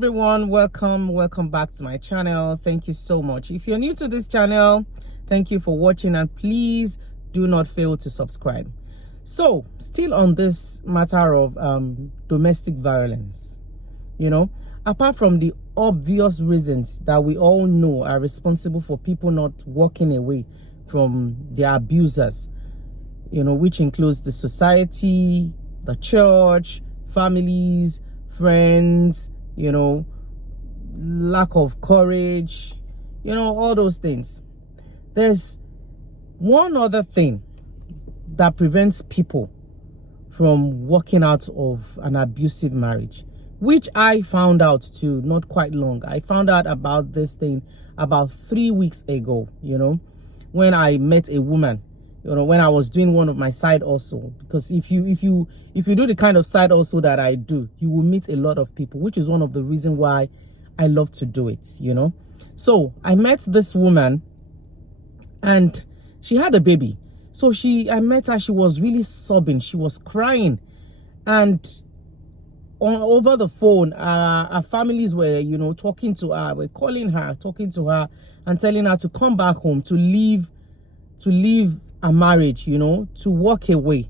everyone, welcome back to my channel. Thank you so much. If you're new to this channel, thank you for watching, and please do not fail to subscribe. So still on this matter of domestic violence, apart from the obvious reasons that we all know are responsible for people not walking away from their abusers, which includes the society, the church, families, friends, lack of courage, all those things. There's one other thing that prevents people from walking out of an abusive marriage, which I found out too, not quite long. I found out about this thing about 3 weeks ago, when I met a woman, when I was doing one of my side hustle. Because if you do the kind of side hustle that I do, you will meet a lot of people, which is one of the reasons why I love to do it, So I met this woman and she had a baby. So I met her, she was really sobbing, she was crying. And over the phone, our families were, talking to her, were calling her, talking to her and telling her to come back home, to leave a marriage, to walk away.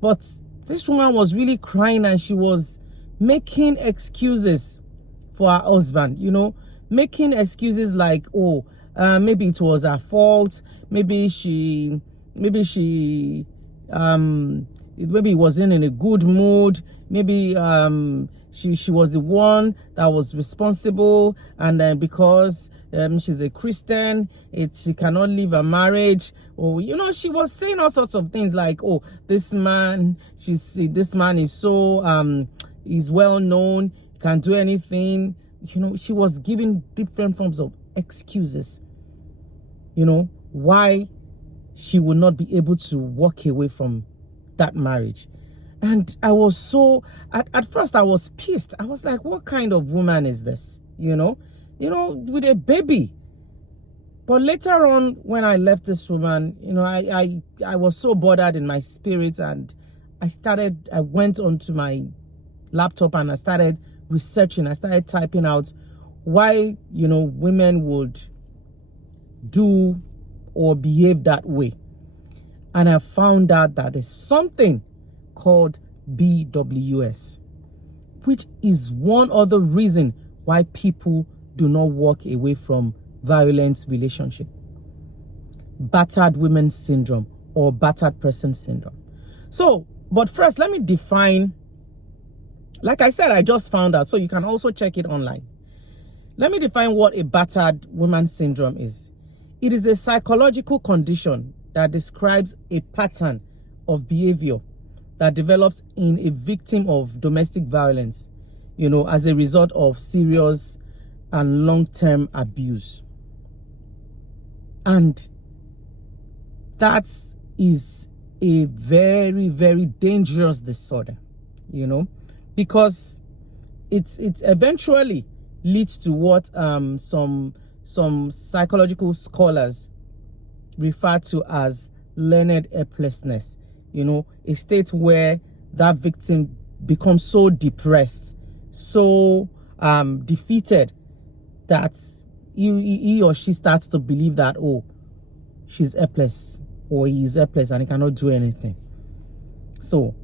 But this woman was really crying and she was making excuses for her husband, making excuses like, maybe it was her fault, maybe he wasn't in a good mood, maybe she was the one that was responsible, and then because she's a Christian, she cannot leave a marriage. Or she was saying all sorts of things like, this man is so he's well known, can do anything. She was giving different forms of excuses, why she would not be able to walk away from that marriage. And I was so, at first I was pissed. I was like, what kind of woman is this? With a baby. But later on, when I left this woman, I was so bothered in my spirit, and I went onto my laptop and I started researching. I started typing out why, women would do or behave that way. And I found out that there's something called BWS, which is one other reason why people do not walk away from violent relationship. Battered women syndrome or battered person syndrome. So, but first, let me define, like I said, I just found out, so you can also check it online. Let me define what a battered woman syndrome is. It is a psychological condition that describes a pattern of behavior that develops in a victim of domestic violence, as a result of serious and long-term abuse. And that is a very, very dangerous disorder, because it's eventually leads to what some psychological scholars refer to as learned helplessness, a state where that victim becomes so depressed, so defeated, that he or she starts to believe that, she's helpless or he is helpless and he cannot do anything. So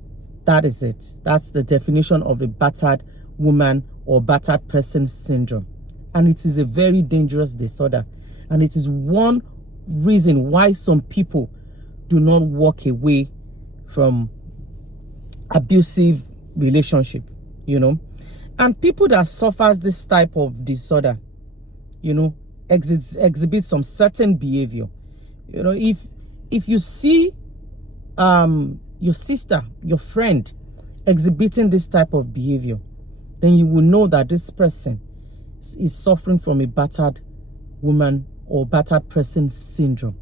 that is it. That's the definition of a battered woman or battered person syndrome. And it is a very dangerous disorder. And it is one reason why some people do not walk away from abusive relationship, And people that suffers this type of disorder, exhibit some certain behavior. If you see your sister, your friend exhibiting this type of behavior, then you will know that this person is suffering from a battered woman or battered person syndrome.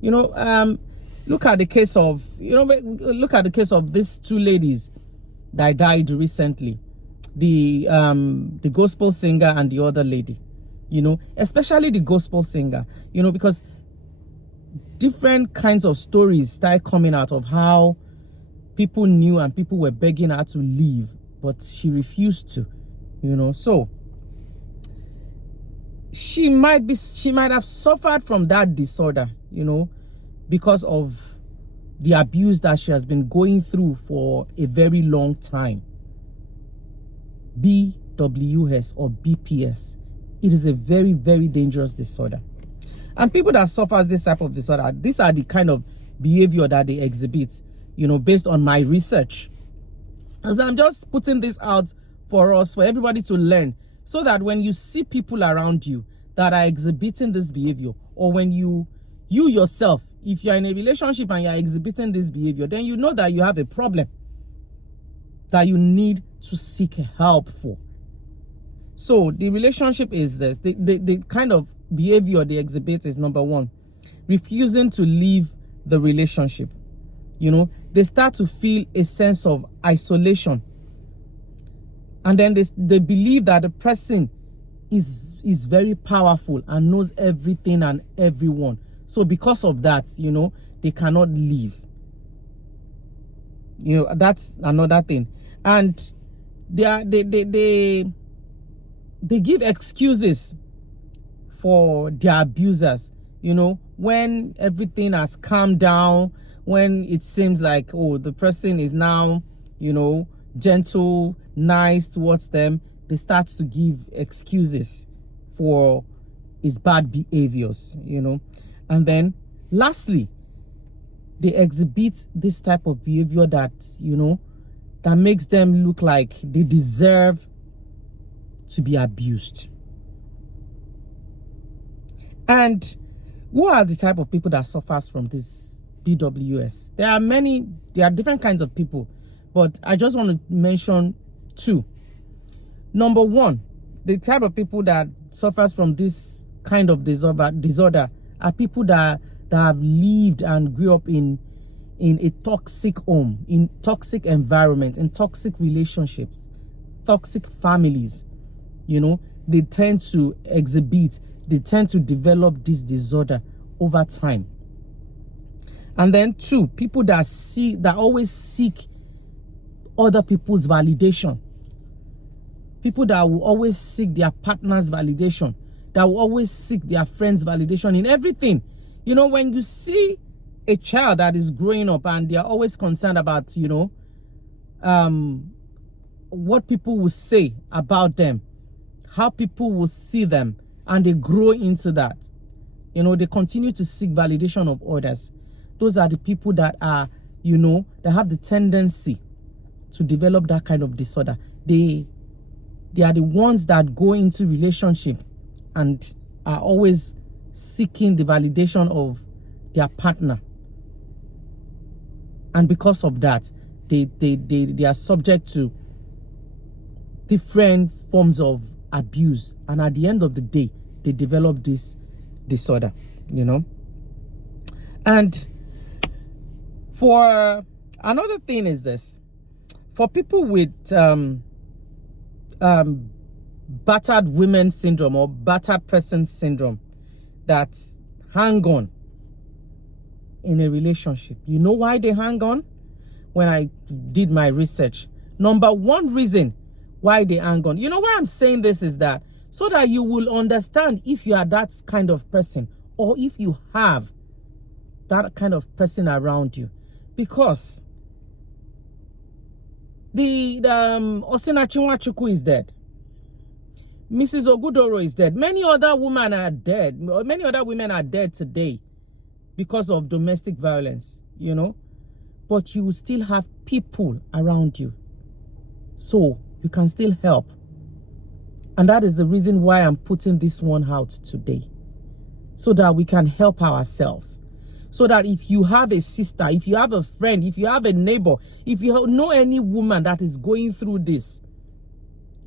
Look at the case of these two ladies that died recently, the gospel singer and the other lady. Especially the gospel singer, because different kinds of stories start coming out of how people knew and people were begging her to leave, but she refused to, So she might have suffered from that disorder, because of the abuse that she has been going through for a very long time. BWS or BPS. It is a very, very dangerous disorder. And people that suffer this type of disorder, these are the kind of behavior that they exhibit, based on my research. As I'm just putting this out for us, for everybody to learn, so that when you see people around you that are exhibiting this behavior, or when you yourself, if you're in a relationship and you're exhibiting this behavior, then you know that you have a problem that you need to seek help for. So the relationship is this. The kind of behavior they exhibit is, number one, refusing to leave the relationship. They start to feel a sense of isolation. And then they believe that the person is very powerful and knows everything and everyone. So because of that, they cannot leave. That's another thing. And they give excuses for their abusers, when everything has calmed down, when it seems like, oh, the person is now, gentle, nice towards them, they start to give excuses for his bad behaviors, And then lastly, they exhibit this type of behavior that, that makes them look like they deserve to be abused. And who are the type of people that suffers from this BWS? There are different kinds of people, but I just want to mention two. Number one, the type of people that suffers from this kind of disorder are people that have lived and grew up in a toxic home, in toxic environment, in toxic relationships, toxic families. They tend to they tend to develop this disorder over time. And then two, people that always seek other people's validation. People that will always seek their partner's validation, that will always seek their friend's validation in everything. When you see a child that is growing up and they are always concerned about, what people will say about them, how people will see them, and they grow into that. They continue to seek validation of others. Those are the people that are, that have the tendency to develop that kind of disorder. They are the ones that go into relationship and are always seeking the validation of their partner. And because of that, they are subject to different forms of abuse. And at the end of the day, they develop this disorder, And for another thing is this. For people with battered women syndrome or battered person syndrome that hang on in a relationship, you know why they hang on? When I did my research, number one reason why they hang on, why I'm saying this is that so that you will understand if you are that kind of person or if you have that kind of person around you. Because the Osina Chinwachukwu is dead. Mrs. Ogudoro is dead. Many other women are dead. Many other women are dead today because of domestic violence, But you still have people around you. So you can still help. And that is the reason why I'm putting this one out today. So that we can help ourselves. So that if you have a sister, if you have a friend, if you have a neighbor, if you know any woman that is going through this,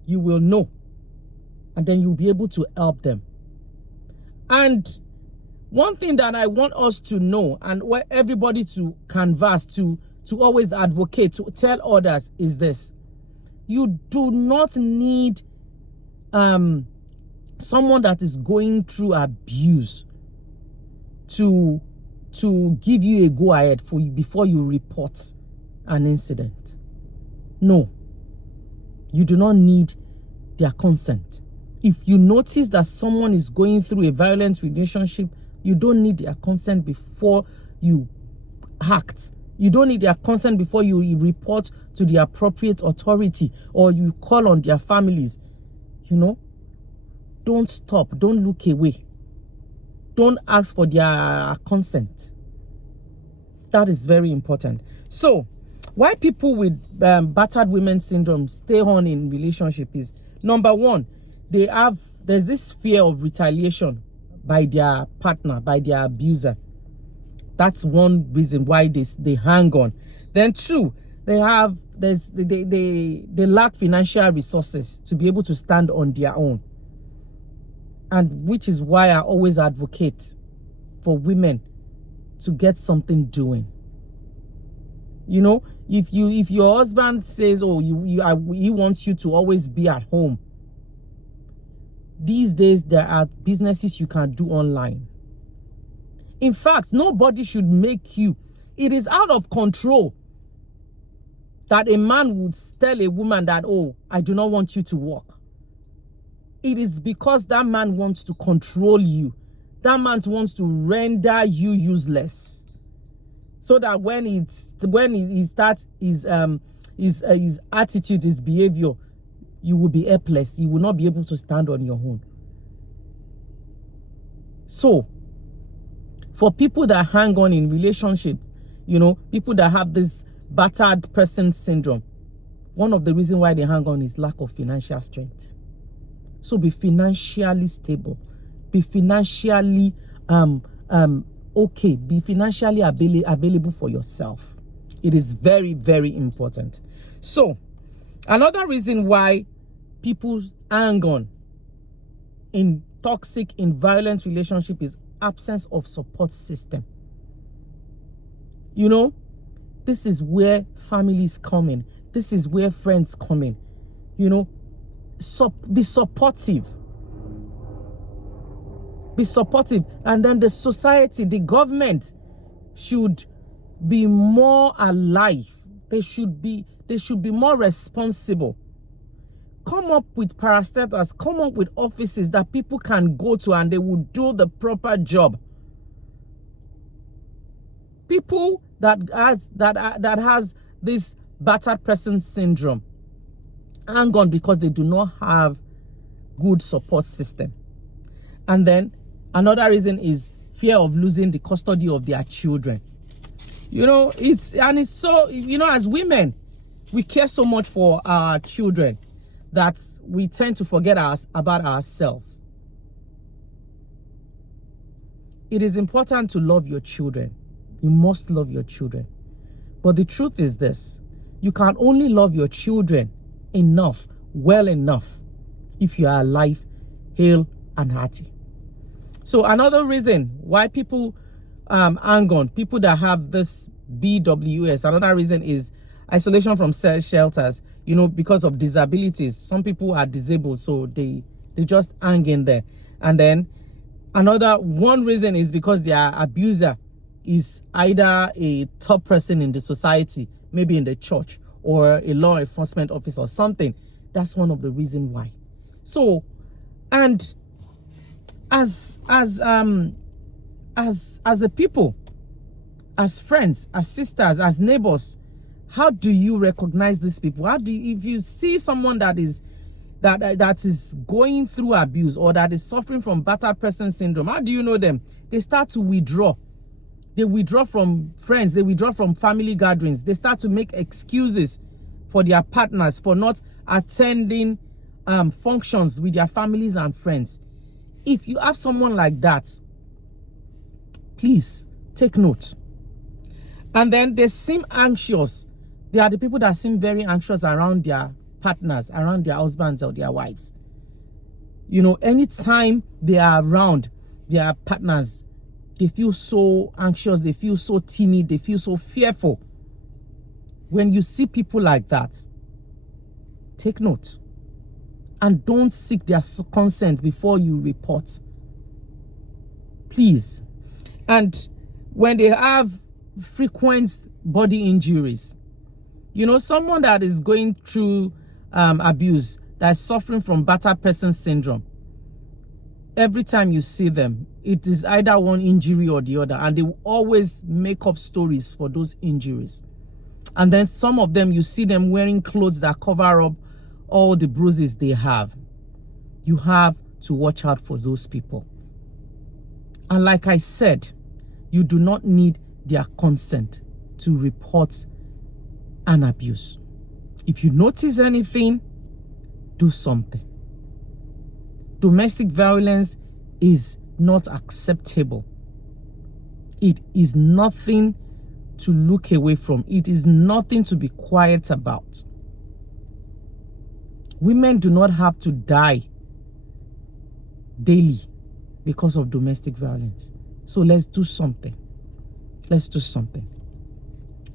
you will know. And then you'll be able to help them. And one thing that I want us to know, and where everybody to canvas, to always advocate, to tell others, is this. You do not need someone that is going through abuse to give you a go ahead for you before you report an incident. No. You do not need their consent. If you notice that someone is going through a violent relationship, you don't need their consent before you act. You don't need their consent before you report to the appropriate authority or you call on their families. You know, don't stop. Don't look away. Don't ask for their consent. That is very important. So, why people with battered women syndrome stay on in relationship is, number one, there's this fear of retaliation by their partner, by their abuser. That's one reason why they hang on. Then two, they lack financial resources to be able to stand on their own. And which is why I always advocate for women to get something doing. You know, if your husband says, oh, he wants you to always be at home, these days there are businesses you can do online. In fact, nobody should make you. It is out of control that a man would tell a woman that, oh, I do not want you to work. It is because that man wants to control you. That man wants to render you useless. So that when he starts his attitude, his behavior, you will be helpless. You will not be able to stand on your own. So, for people that hang on in relationships, you know, people that have this battered person syndrome, one of the reasons why they hang on is lack of financial strength. So be financially stable. Be financially okay. Be financially available for yourself. It is very, very important. So, another reason why people hang on in toxic, in violent relationship is absence of support system. You know, this is where families come in. This is where friends come in. You know, be supportive. Be supportive. And then the society, the government should be more alive. They should be more responsible. Come up with parastatals, come up with offices that people can go to and they will do the proper job. People that has this battered person syndrome hang on because they do not have good support system. And then another reason is fear of losing the custody of their children. You know, it's so, you know, as women, we care so much for our children that we tend to forget about ourselves. It is important to love your children. You must love your children. But the truth is this: you can only love your children enough, well enough, if you are alive, hale and hearty. So another reason why people hang on, people that have this BWS, another reason is isolation from shelters. You know, because of disabilities. Some people are disabled, so they just hang in there. And then another one reason is because their abuser is either a top person in the society, maybe in the church, or a law enforcement officer or something. That's one of the reasons why. So, and as a people, as friends, as sisters, as neighbors, how do you recognize these people? How do you, if you see someone that is going through abuse or that is suffering from battered person syndrome, how do you know them? They start to withdraw. They withdraw from friends. They withdraw from family gatherings. They start to make excuses for their partners for not attending functions with their families and friends. If you have someone like that, please take note. And then they seem anxious. They are the people that seem very anxious around their partners, around their husbands or their wives. You know, anytime they are around their partners, they feel so anxious, they feel so timid, they feel so fearful. When you see people like that, take note. And don't seek their consent before you report. Please. And when they have frequent body injuries, you know, someone that is going through abuse, that is suffering from battered person syndrome, every time you see them, it is either one injury or the other, and they will always make up stories for those injuries. And then some of them, you see them wearing clothes that cover up all the bruises they have. You have to watch out for those people. And like I said, you do not need their consent to report an abuse. If you notice anything, do something. Domestic violence is not acceptable. It is nothing to look away from. It is nothing to be quiet about. Women do not have to die daily because of domestic violence. So let's do something. Let's do something.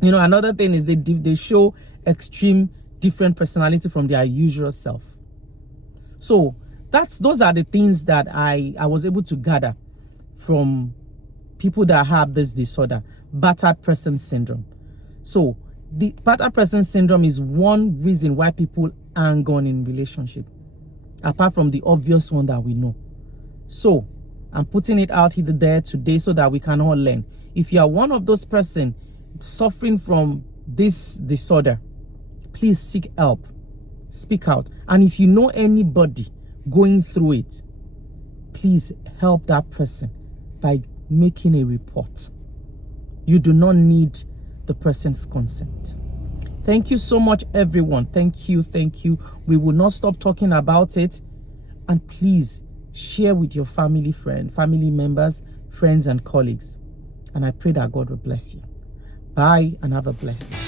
You know, another thing is they show extreme different personality from their usual self. So those are the things that I was able to gather from people that have this disorder, battered person syndrome. So the battered person syndrome is one reason why people hang on in relationship, apart from the obvious one that we know. So I'm putting it out here there today so that we can all learn. If you are one of those person suffering from this disorder, please seek help, speak out. And if you know anybody going through it, please help that person by making a report. You do not need the person's consent. Thank you so much, everyone. Thank you. We will not stop talking about it. And please share with your family members, friends, and colleagues. And I pray that God will bless you. Bye, and have a blessed day.